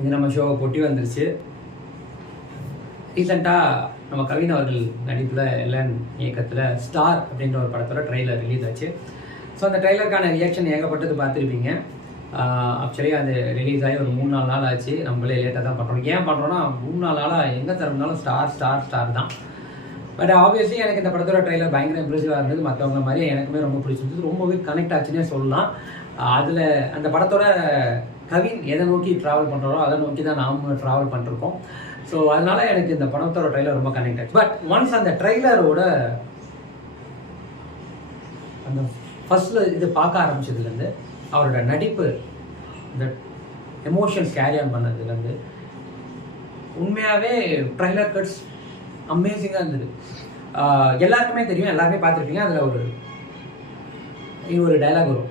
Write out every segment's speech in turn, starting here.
இது நம்ம ஷோ பொட்டி வந்துருச்சு. ரீசெண்டாக நம்ம கவின் அவர்கள் நடிப்பில் எல்என் இயக்கத்தில் ஸ்டார் அப்படின்ற ஒரு படத்தோட ட்ரெய்லர் ரிலீஸ் ஆச்சு. ஸோ அந்த ட்ரெய்லருக்கான ரியாக்ஷன் ஏகப்பட்டது பார்த்துருப்பீங்க. ஆக்சுவலி அது ரிலீஸ் ஆகி ஒரு 3-4 நாள் ஆச்சு. நம்மளே லேட்டாக தான் பண்ணுறோம். ஏன் பண்ணுறோன்னா 3-4 நாளாக எங்கே திறந்தாலும் ஸ்டார் தான். பட் ஆப்வியஸ்லி எனக்கு இந்த படத்தோட ட்ரெய்லர் பயங்கர இம்ப்ரெசிவாக இருந்தது. மற்றவங்க மாதிரி எனக்குமே ரொம்ப பிடிச்சிருந்தது. ரொம்பவே கனெக்ட் ஆச்சுன்னே சொல்லலாம். அதில் அந்த படத்தோட கவின் எதை நோக்கி ட்ராவல் பண்ணுறாரோ அதை நோக்கி தான் நாம ட்ராவல் பண்ணிருக்கோம். ஸோ அதனால எனக்கு இந்த படத்தோட ட்ரெய்லர் ரொம்ப கனெக்ட் ஆச்சு. பட் ஒன்ஸ் அந்த ட்ரெய்லரோட அந்த ஃபர்ஸ்ட்ல இது பார்க்க ஆரம்பிச்சதுலேருந்து அவரோட நடிப்பு, இந்த எமோஷன்ஸ் கேரி ஆன் பண்ணதுலேருந்து உண்மையாகவே ட்ரெய்லர் கட்ஸ் அமேசிங்காக இருந்தது. எல்லாருக்குமே தெரியும், எல்லாருமே பார்த்துருப்பீங்க. அதில் ஒரு டைலாக் வரும்,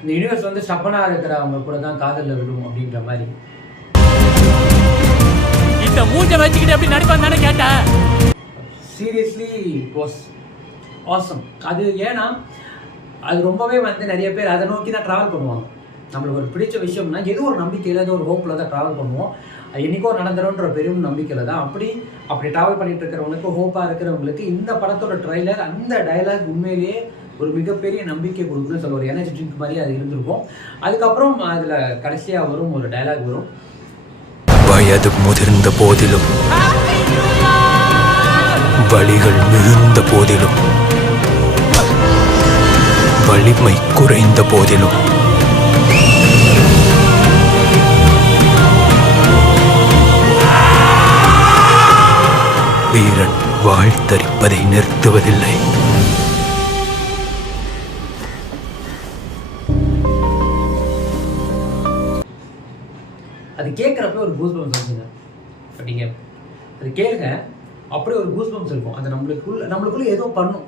இந்த யூனிவர்ஸ் வந்து ஸ்டப்பனாக இருக்கிற அவங்க கூட தான் காதலில் விடும் அப்படின்ற மாதிரி. இந்த மூஞ்ச வச்சுக்கிட்டு எப்படி நடிப்பான்னு தானே கேட்டேன். Seriously it was awesome. அது ஏன்னா அது ரொம்பவே வந்து நிறைய பேர் அதை நோக்கி தான் ட்ராவல் பண்ணுவாங்க. நம்மளுக்கு ஒரு பிடிச்ச விஷயம்னா ஏதோ ஒரு நம்பிக்கையில் ஏதோ ஒரு ஹோப்பில் தான் ட்ராவல் பண்ணுவோம். அது என்றைக்கோ நடந்துடும்ன்ற பெரும் நம்பிக்கையில் தான் அப்படி ட்ராவல் பண்ணிட்டு இருக்கிறவங்களுக்கு, ஹோப்பாக இருக்கிறவங்களுக்கு இந்த படத்தோட ட்ரெய்லர் அந்த டைலாக் உண்மையிலேயே ஒரு மிகப்பெரிய நம்பிக்கை கொடுக்குன்னு சொல்ல, ஒரு எனர்ஜி ட்ரிங்க் மாதிரி அது இருந்திருக்கும். அதுக்கப்புறம் அதில் கடைசியாக வரும் ஒரு டைலாக் வரும், வயது முதிர்ந்த போதிலும் வலிகள் மிகுந்த போதிலும் வலிமை குறைந்த போதிலும் வீரன் வாழ்த்தரிப்பதை நிறுத்துவதில்லை. அது கேட்குறப்ப ஒரு கூஸ் பம்ப்ஸ் வந்துங்க. அப்படிங்க அது கேளுங்க, அப்படியே ஒரு கூஸ் பம்ப்ஸ் இருக்கும். அது நம்மளுக்குள்ள ஏதோ பண்ணும்.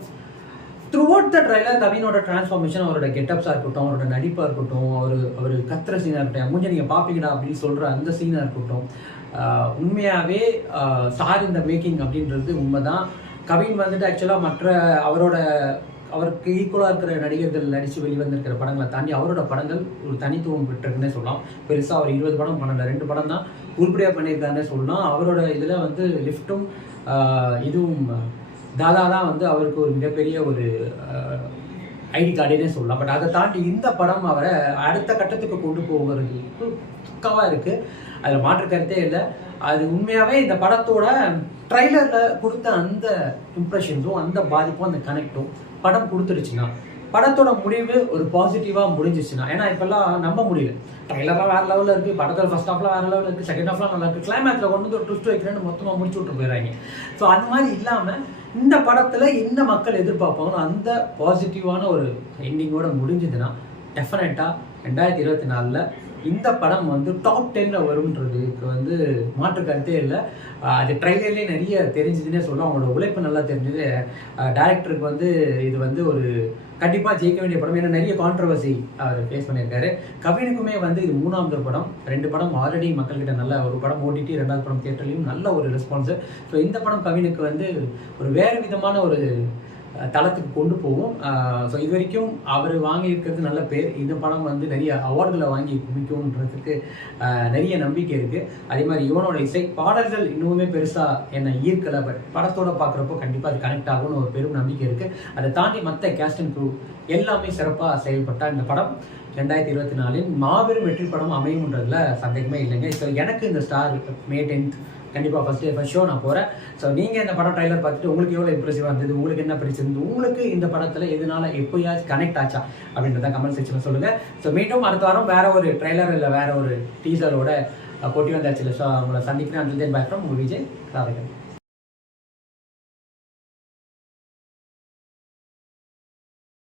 த்ரூ அவுட் த ட்ரைலர் கவினோட டிரான்ஸ்ஃபார்மேஷன், அவரோட கெட்டப்ஸாக இருக்கட்டும், அவரோட நடிப்பாக இருக்கட்டும், அவர் கத்துற சீனாக இருக்கட்டும், மூஞ்ச நீங்கள் பார்ப்பீங்கடா அப்படின்னு சொல்கிற அந்த சீனாக இருக்கட்டும், உண்மையாகவே ஸ்டார் இந்த மேக்கிங் அப்படின்றது உண்மைதான். கவின் வந்துட்டு ஆக்சுவலாக மற்ற அவருக்கு ஈக்குவலாக இருக்கிற நடிகர்கள் நடித்து வெளிவந்திருக்கிற படங்களை தாண்டி அவரோட படங்கள் ஒரு தனித்துவம் பெற்றிருக்குன்னே சொல்லலாம். பெருசாக அவர் 20 படம் பண்ணல, 2 படம் தான் உருப்படியாக பண்ணியிருக்காருன்னே சொல்லலாம். அவரோட இதில் வந்து லிஃப்ட்டும் இதுவும் தாதா தான் வந்து அவருக்கு ஒரு மிகப்பெரிய ஒரு ஐடி கார்டுனே சொல்லலாம். பட் அதை தாண்டி இந்த படம் அவரை அடுத்த கட்டத்துக்கு கொண்டு போகிறது பக்காவாக இருக்குது. அதில் மாற்று கருத்தே இல்லை. அது உண்மையாகவே இந்த படத்தோட ட்ரைலரில் கொடுத்த அந்த இம்ப்ரெஷன்ஸும் அந்த பாதிப்பும் அந்த கனெக்டும் படம் கொடுத்துருச்சுன்னா, படத்தோட முடிவு ஒரு பாசிட்டிவாக முடிஞ்சிச்சுன்னா, ஏன்னா இப்போல்லாம் நம்ப முடியல, ட்ரைலர்லாம் வேறு லெவலில் இருக்குது, படத்தில் ஃபர்ஸ்ட் ஹாஃப்லாம் வேறு லெவலில் இருக்குது, செகண்ட் ஹாஃப்லாம் நல்லா இருக்குது, கிளைமேக்ஸில் கொண்டு வந்து ஒரு ட்விஸ்ட் வைக்கிறேன்னு மொத்தமாக முடிச்சு விட்டு போயிடுறாங்க. ஸோ அந்த மாதிரி இல்லாமல் இந்த படத்தில் என்ன மக்கள் எதிர்பார்ப்பாங்களோ அந்த பாசிட்டிவான ஒரு எண்டிங்கோட முடிஞ்சதுன்னா டெஃபினட்டாக 2024 இந்த படம் வந்து டாப் 10 வரும்ன்றதுக்கு வந்து மாற்று கருத்தே இல்லை. அது ட்ரைலர்லேயே நிறைய தெரிஞ்சதுன்னே சொல்லுவோம். அவங்களோட உழைப்பு நல்லா தெரிஞ்சது. டைரக்டருக்கு வந்து இது வந்து ஒரு கண்டிப்பாக ஜெயிக்க வேண்டிய படம். ஏன்னா நிறைய கான்ட்ரவர்சி அவர் ஃபேஸ் பண்ணியிருக்காரு. கவினுக்குமே வந்து இது 3ஆவது படம். 2 படம் ஆல்ரெடி மக்கள்கிட்ட நல்ல, ஒரு படம் ஓடிடி, 2வது படம் தியேட்டர்லையும் நல்ல ஒரு ரெஸ்பான்ஸு. ஸோ இந்த படம் கவினுக்கு வந்து ஒரு வேறு விதமான ஒரு தளத்துக்கு கொண்டு போகும். ஸோ இது வரைக்கும் அவர் வாங்கியிருக்கிறது நல்ல பேர். இந்த படம் வந்து நிறைய அவார்டுகளை வாங்கி குமிக்கும்ன்றதுக்கு நிறைய நம்பிக்கை இருக்குது. அதே மாதிரி இவனோட இசை பாடல்கள் இன்னுமே பெருசாக என்னை ஈர்க்கலை. பட் படத்தோட பார்க்குறப்போ கண்டிப்பாக அது கனெக்ட் ஆகும்னு ஒரு பெரும் நம்பிக்கை இருக்குது. அதை தாண்டி மற்ற கேஸ்ட் அண்ட் க்ரூ எல்லாமே சிறப்பாக செயல்பட்டால் இந்த படம் 2024 மாபெரும் வெற்றி படம் அமையும்ன்றதுல சந்தேகமே இல்லைங்க. ஸோ எனக்கு இந்த ஸ்டார் May 10th கண்டிப்பாக ஃபர்ஸ்ட் ஷோ நான் போகிறேன். ஸோ நீங்கள் இந்த படம் ட்ரைலர் பார்த்துட்டு உங்களுக்கு எவ்வளோ இம்ப்ரெசிவாக இருந்தது, உங்களுக்கு என்ன பிடிச்சிருந்து, உங்களுக்கு இந்த படத்தில் எதனால எப்போயாச்சும் கனெக்ட் ஆச்சா அப்படின்றத கமெண்ட் செக்ஷனில் சொல்லுங்கள். ஸோ மீண்டும் அடுத்த வாரம் வேறு ஒரு ட்ரைலர் இல்லை வேறு ஒரு டீசரோட போட்டி வந்தாச்சு. ஸோ அவங்கள சந்திக்கிறேன். அண்டில் தென் பை ஃப்ரம் உங்கள் விஜய் ராதகன்.